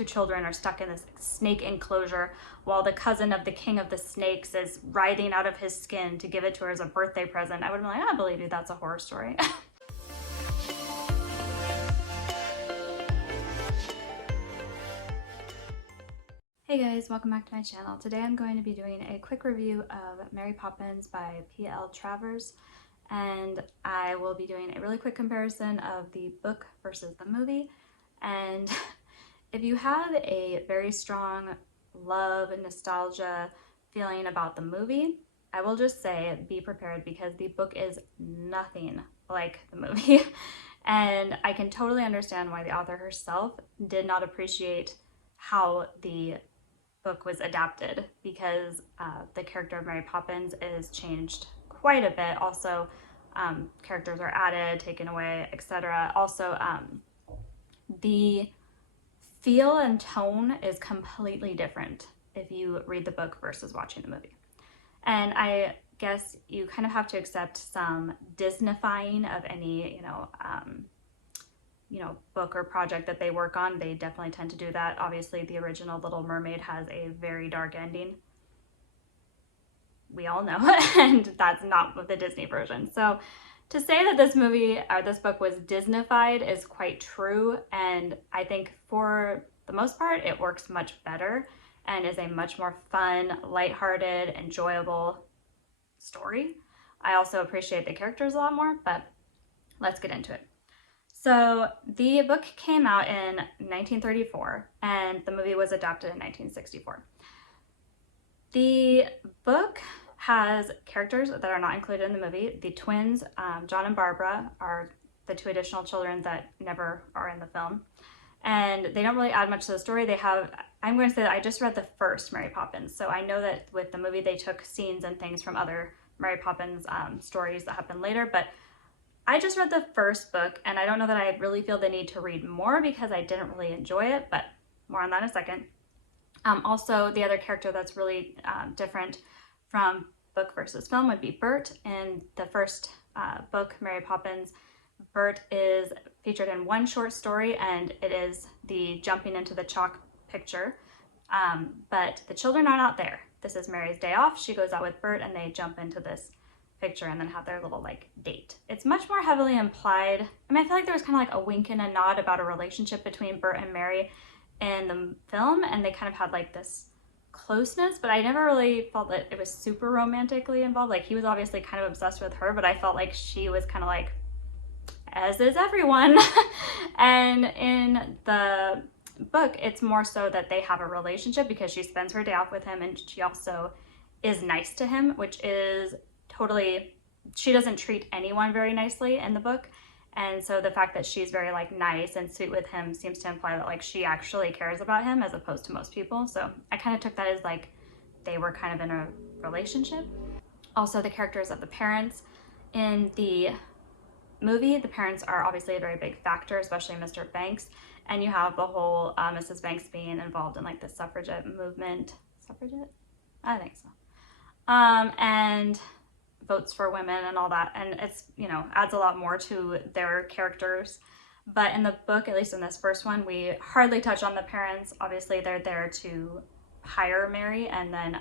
two children are stuck in this snake enclosure while the cousin of the king of the snakes is writhing out of his skin to give it to her as a birthday present, I would have been like, I believe you, that's a horror story. Hey guys, welcome back to my channel. Today I'm going to be doing a quick review of Mary Poppins by P.L. Travers, and I will be doing a really quick comparison of the book versus the movie. And if you have a very strong love and nostalgia feeling about the movie, I will just say be prepared because the book is nothing like the movie. And I can totally understand why the author herself did not appreciate how the book was adapted, because the character of Mary Poppins is changed quite a bit. Also, characters are added, taken away, etc. Also, the feel and tone is completely different if you read the book versus watching the movie. And I guess you kind of have to accept some Disneyfying of any, book or project that they work on. They definitely tend to do that. Obviously, the original Little Mermaid has a very dark ending. We all know, and that's not with the Disney version. So to say that this movie or this book was Disneyfied is quite true, and I think for the most part it works much better and is a much more fun, lighthearted, enjoyable story. I also appreciate the characters a lot more, but let's get into it. So the book came out in 1934 and the movie was adapted in 1964. The book has characters that are not included in the movie. The twins, John and Barbara, are the two additional children that never are in the film. And they don't really add much to the story. They have, I'm going to say that I just read the first Mary Poppins. So I know that with the movie, they took scenes and things from other Mary Poppins stories that happened later, but I just read the first book, and I don't know that I really feel the need to read more because I didn't really enjoy it, but more on that in a second. Also, the other character that's really different from book versus film would be Bert. In the first book, Mary Poppins, Bert is featured in one short story, and it is the jumping into the chalk picture. But the children are not there. This is Mary's day off. She goes out with Bert, and they jump into this picture and then have their little date. It's much more heavily implied. I mean, I feel like there was kind of like a wink and a nod about a relationship between Bert and Mary in the film, and they kind of had like this closeness, but I never really felt that it was super romantically involved. Like, he was obviously kind of obsessed with her, but I felt like she was kind of like, as is everyone. And in the book, it's more so that they have a relationship because she spends her day off with him, and she also is nice to him, which is totally, she doesn't treat anyone very nicely in the book. And so the fact that she's very nice and sweet with him seems to imply that she actually cares about him as opposed to most people. So I kind of took that as they were kind of in a relationship. Also, the characters of the parents in the movie, the parents are obviously a very big factor, especially Mr. Banks. And you have the whole Mrs. Banks being involved in the suffragette movement. Suffragette? I think so. And votes for women and all that, and it's, adds a lot more to their characters. But in the book, at least in this first one, we hardly touch on the parents. Obviously, they're there to hire Mary, and then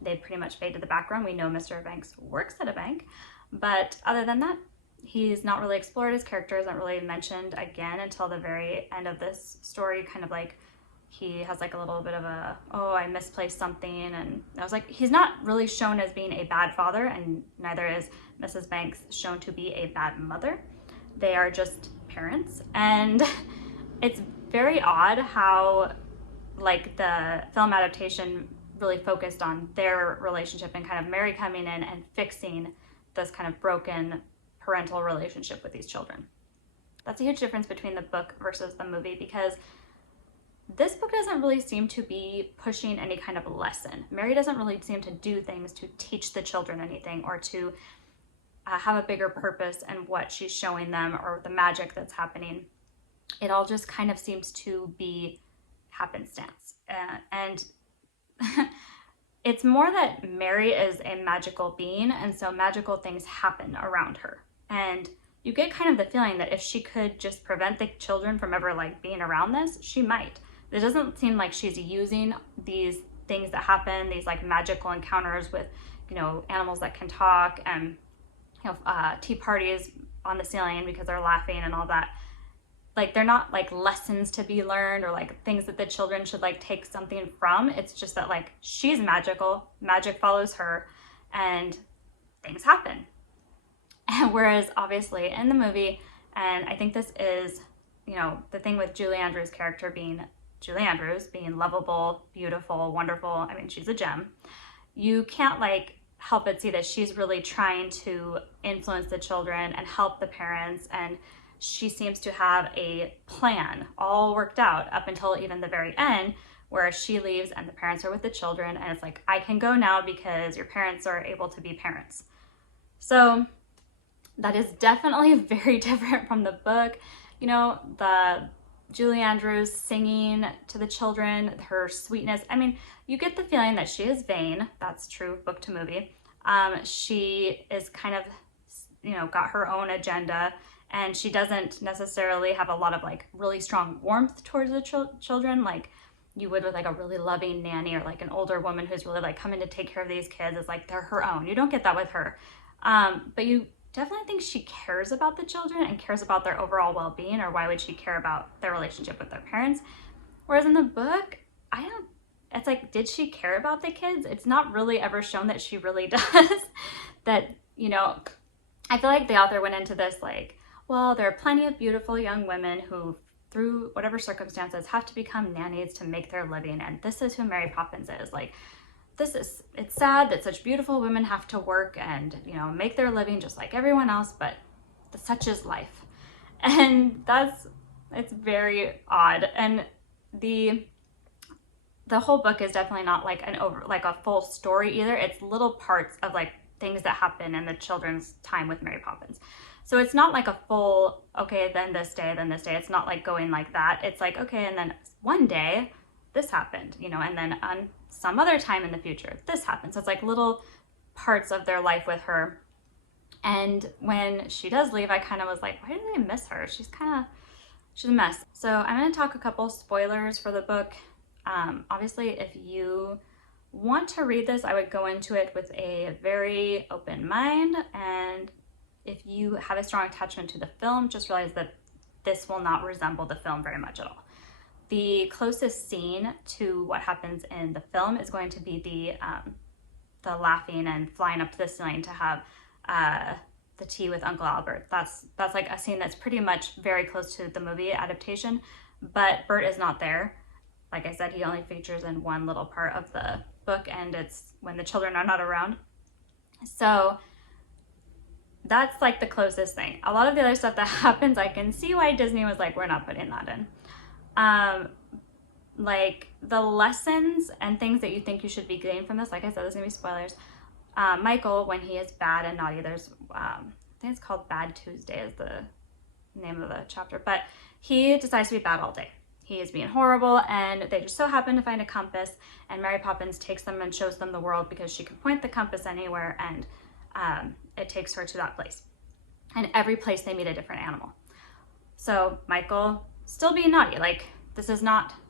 they pretty much fade to the background. We know Mr. Banks works at a bank, but other than that, he's not really explored. His character isn't really mentioned again until the very end of this story, kind of he has a little bit of a, oh, I misplaced something. And I was like, he's not really shown as being a bad father, and neither is Mrs. Banks shown to be a bad mother. They are just parents. And it's very odd how the film adaptation really focused on their relationship and kind of Mary coming in and fixing this kind of broken parental relationship with these children. That's a huge difference between the book versus the movie, because this book doesn't really seem to be pushing any kind of lesson. Mary doesn't really seem to do things to teach the children anything or to have a bigger purpose in what she's showing them or the magic that's happening. It all just kind of seems to be happenstance. And it's more that Mary is a magical being, and so magical things happen around her. And you get kind of the feeling that if she could just prevent the children from ever being around this, she might. it doesn't seem like she's using these things that happen, these like magical encounters with, animals that can talk, and tea parties on the ceiling because they're laughing and all that. Like, they're not like lessons to be learned or like things that the children should like take something from. It's just that like she's magical, magic follows her, and things happen. And whereas obviously in the movie, and I think this is, the thing with Julie Andrews' character being Julie Andrews, being lovable, beautiful, wonderful. I mean, she's a gem. You can't like help but see that she's really trying to influence the children and help the parents, and she seems to have a plan all worked out up until even the very end, where she leaves and the parents are with the children, and it's like, I can go now because your parents are able to be parents. So that is definitely very different from the book. The Julie Andrews singing to the children, her sweetness. I mean, you get the feeling that she is vain. That's true, book to movie. She is kind of, got her own agenda, and she doesn't necessarily have a lot of like really strong warmth towards the children like you would with like a really loving nanny, or like an older woman who's really like coming to take care of these kids. It's like they're her own. You don't get that with her. But you definitely think she cares about the children and cares about their overall well-being, or why would she care about their relationship with their parents? Whereas in the book, it's like, did she care about the kids? It's not really ever shown that she really does. That, I feel like the author went into this like, well, there are plenty of beautiful young women who, through whatever circumstances, have to become nannies to make their living, and this is who Mary Poppins is. Like, it's sad that such beautiful women have to work and, make their living just like everyone else, but such is life. And it's very odd. And the whole book is definitely not like a full story either. It's little parts of like things that happen in the children's time with Mary Poppins. So it's not like a full, okay, then this day, then this day. It's not like going like that. It's like, okay, and then one day this happened, and then on some other time in the future, this happened. So it's like little parts of their life with her. And when she does leave, I kind of was like, why did I miss her? She's a mess. So I'm going to talk a couple spoilers for the book. Obviously, if you want to read this, I would go into it with a very open mind. And if you have a strong attachment to the film, just realize that this will not resemble the film very much at all. The closest scene to what happens in the film is going to be the laughing and flying up to the ceiling to have the tea with Uncle Albert. That's like a scene that's pretty much very close to the movie adaptation, but Bert is not there. Like I said, he only features in one little part of the book, and it's when the children are not around. So that's like the closest thing. A lot of the other stuff that happens, I can see why Disney was like, we're not putting that in. Like the lessons and things that you think you should be getting from this, like I said, there's gonna be spoilers. Michael, when he is bad and naughty, there's I think it's called Bad Tuesday is the name of the chapter, but he decides to be bad all day. He is being horrible, and they just so happen to find a compass, and Mary Poppins takes them and shows them the world because she can point the compass anywhere, and it takes her to that place. And every place they meet a different animal. So Michael still being naughty, like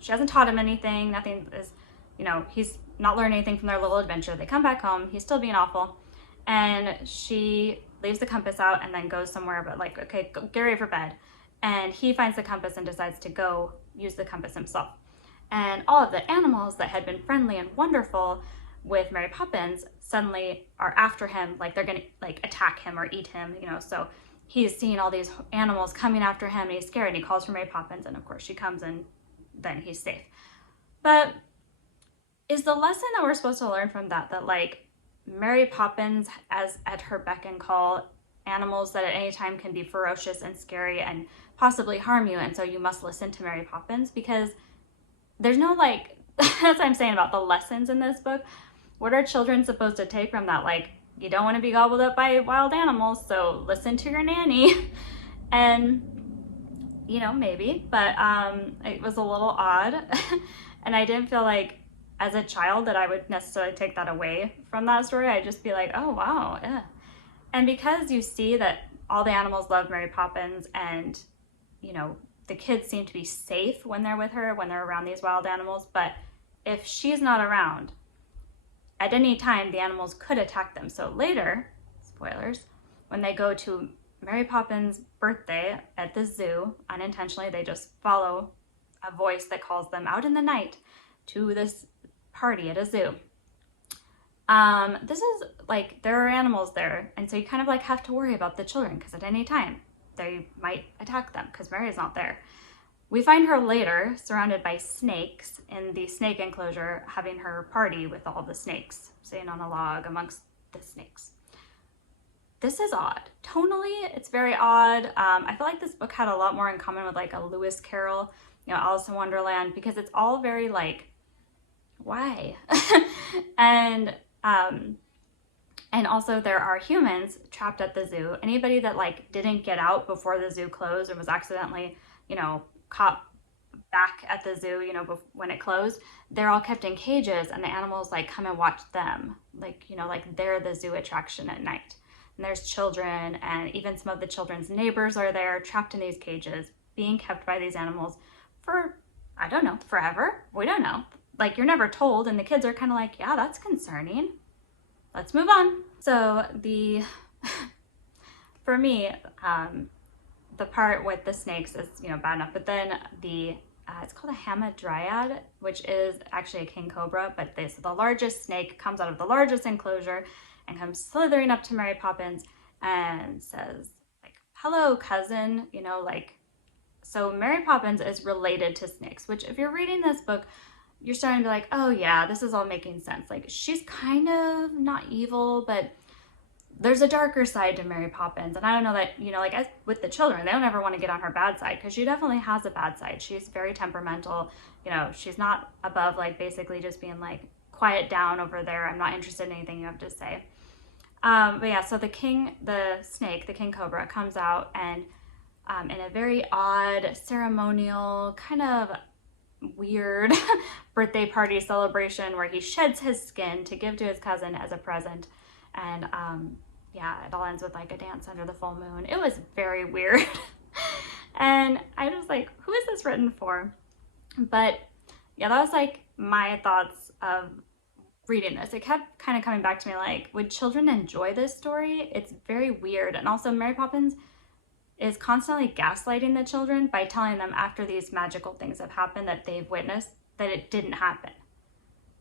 she hasn't taught him anything, nothing is, he's not learning anything from their little adventure. They come back home, he's still being awful, and she leaves the compass out and then goes somewhere, but like, okay, get ready for bed. And he finds the compass and decides to go use the compass himself. And all of the animals that had been friendly and wonderful with Mary Poppins suddenly are after him, like they're gonna like attack him or eat him, so he's seeing all these animals coming after him, and he's scared, and he calls for Mary Poppins, and of course she comes, and then he's safe. But is the lesson that we're supposed to learn from that like Mary Poppins, as at her beck and call, animals that at any time can be ferocious and scary and possibly harm you, and so you must listen to Mary Poppins? Because there's no like, that's what I'm saying about the lessons in this book. What are children supposed to take from that? Like, you don't want to be gobbled up by wild animals, so listen to your nanny. And, maybe, but it was a little odd. And I didn't feel like, as a child, that I would necessarily take that away from that story. I'd just be like, oh, wow, yeah. And because you see that all the animals love Mary Poppins, and, the kids seem to be safe when they're with her, when they're around these wild animals. But if she's not around, at any time the animals could attack them. So later, spoilers, when they go to Mary Poppins' birthday at the zoo, unintentionally they just follow a voice that calls them out in the night to this party at a zoo. This is like, there are animals there, and so you kind of like have to worry about the children because at any time they might attack them because Mary's not there. We find her later surrounded by snakes in the snake enclosure, having her party with all the snakes, sitting on a log amongst the snakes. This is odd. Tonally, it's very odd. I feel like this book had a lot more in common with like a Lewis Carroll, Alice in Wonderland, because it's all very like, why? and also there are humans trapped at the zoo. Anybody that like didn't get out before the zoo closed or was accidentally, caught back at the zoo, when it closed, they're all kept in cages, and the animals like come and watch them, like they're the zoo attraction at night. And there's children, and even some of the children's neighbors are there, trapped in these cages, being kept by these animals for, I don't know, forever? We don't know. Like, you're never told, and the kids are kind of like, yeah, that's concerning. Let's move on. So for me, the part with the snakes is, bad enough, but then it's called a hamadryad, which is actually a king cobra, but the largest snake comes out of the largest enclosure and comes slithering up to Mary Poppins and says, like, hello, cousin, so Mary Poppins is related to snakes, which if you're reading this book, you're starting to be like, oh yeah, this is all making sense. Like, she's kind of not evil, but there's a darker side to Mary Poppins. And I don't know that, as with the children, they don't ever want to get on her bad side, because she definitely has a bad side. She's very temperamental. She's not above like basically just being like, quiet down over there. I'm not interested in anything you have to say. But yeah, so the snake, the king cobra, comes out and in a very odd, ceremonial, kind of weird birthday party celebration where he sheds his skin to give to his cousin as a present. And yeah, it all ends with like a dance under the full moon. It was very weird. And I was like, who is this written for? But yeah, that was like my thoughts of reading this. It kept kind of coming back to me like, would children enjoy this story? It's very weird. And also Mary Poppins is constantly gaslighting the children by telling them after these magical things have happened that they've witnessed that it didn't happen.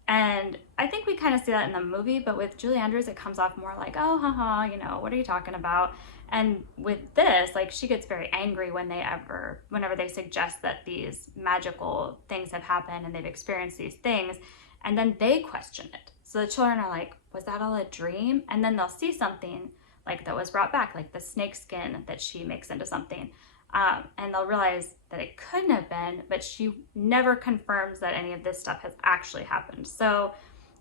And I think we kind of see that in the movie, but with Julie Andrews, it comes off more like, oh, haha, what are you talking about? And with this, like, she gets very angry whenever they suggest that these magical things have happened and they've experienced these things, and then they question it. So the children are like, was that all a dream? And then they'll see something like that was brought back, like the snake skin that she makes into something. And they'll realize that it couldn't have been, but she never confirms that any of this stuff has actually happened. So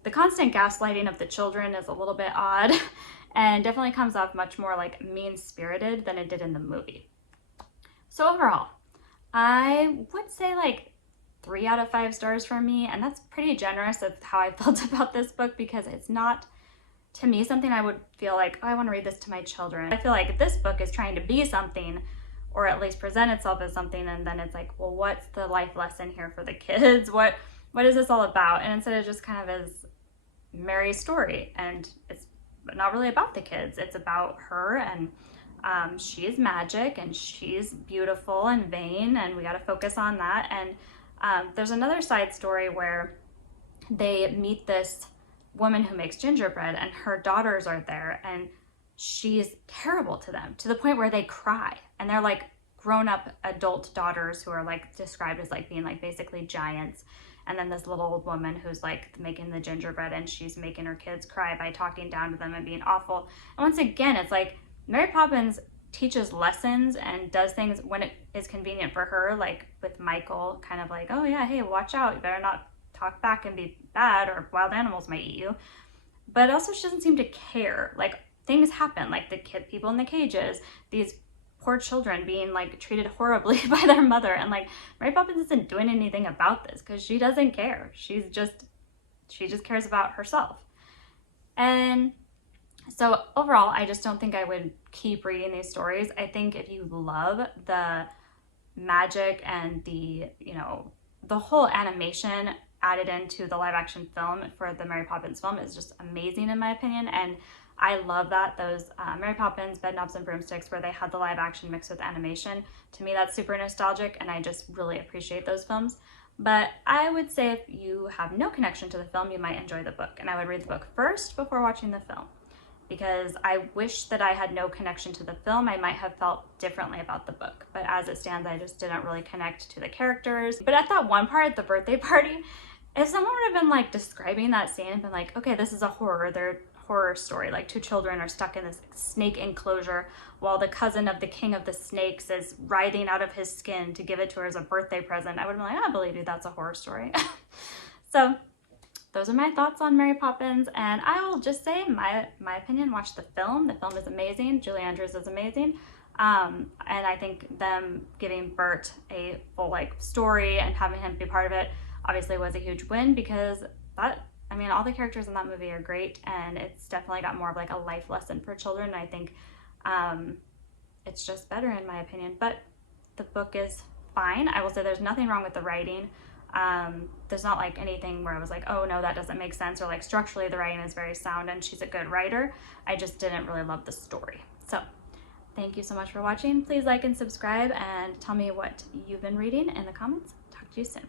the constant gaslighting of the children is a little bit odd and definitely comes off much more like mean-spirited than it did in the movie. So overall, I would say like 3 out of 5 stars for me, and that's pretty generous of how I felt about this book, because it's not, to me, something I would feel like, oh, I want to read this to my children. I feel like this book is trying to be something, or at least present itself as something, and then it's like, well, what's the life lesson here for the kids? What is this all about? And instead of just kind of as Mary's story, and it's not really about the kids, it's about her, and she is magic, and she's beautiful and vain, and we got to focus on that. And there's another side story where they meet this woman who makes gingerbread, and her daughters are there, and she's terrible to them, to the point where they cry, and they're like grown-up adult daughters who are like described as like being like basically giants. And then this little old woman who's like making the gingerbread, and she's making her kids cry by talking down to them and being awful. And once again, it's like Mary Poppins teaches lessons and does things when it is convenient for her, like with Michael, kind of like, oh yeah, hey, watch out, you better not talk back and be bad, or wild animals might eat you. But also she doesn't seem to care. Like, things happen, like the people in the cages, these poor children being like treated horribly by their mother, and like Mary Poppins isn't doing anything about this because she doesn't care. She just cares about herself. And so overall, I just don't think I would keep reading these stories. I think if you love the magic and the, you know, the whole animation added into the live action film for the Mary Poppins film is just amazing in my opinion. And I love that those Mary Poppins, Bedknobs and Broomsticks, where they had the live action mixed with animation. To me, that's super nostalgic, and I just really appreciate those films. But I would say if you have no connection to the film, you might enjoy the book. And I would read the book first before watching the film, because I wish that I had no connection to the film. I might have felt differently about the book. But as it stands, I just didn't really connect to the characters. But at that one part, the birthday party, if someone would have been like describing that scene and been like, okay, this is a horror story, like two children are stuck in this snake enclosure while the cousin of the king of the snakes is writhing out of his skin to give it to her as a birthday present, I would have been like, I believe you, that's a horror story. So those are my thoughts on Mary Poppins, and I will just say my opinion, watch the film. The film is amazing. Julie Andrews is amazing. And I think them giving Bert a full like story and having him be part of it obviously was a huge win, because that, I mean, all the characters in that movie are great, and it's definitely got more of like a life lesson for children. And I think it's just better in my opinion. But the book is fine. I will say there's nothing wrong with the writing. There's not like anything where I was like, oh no, that doesn't make sense, or like structurally the writing is very sound and she's a good writer. I just didn't really love the story. So thank you so much for watching. Please like and subscribe and tell me what you've been reading in the comments. Talk to you soon.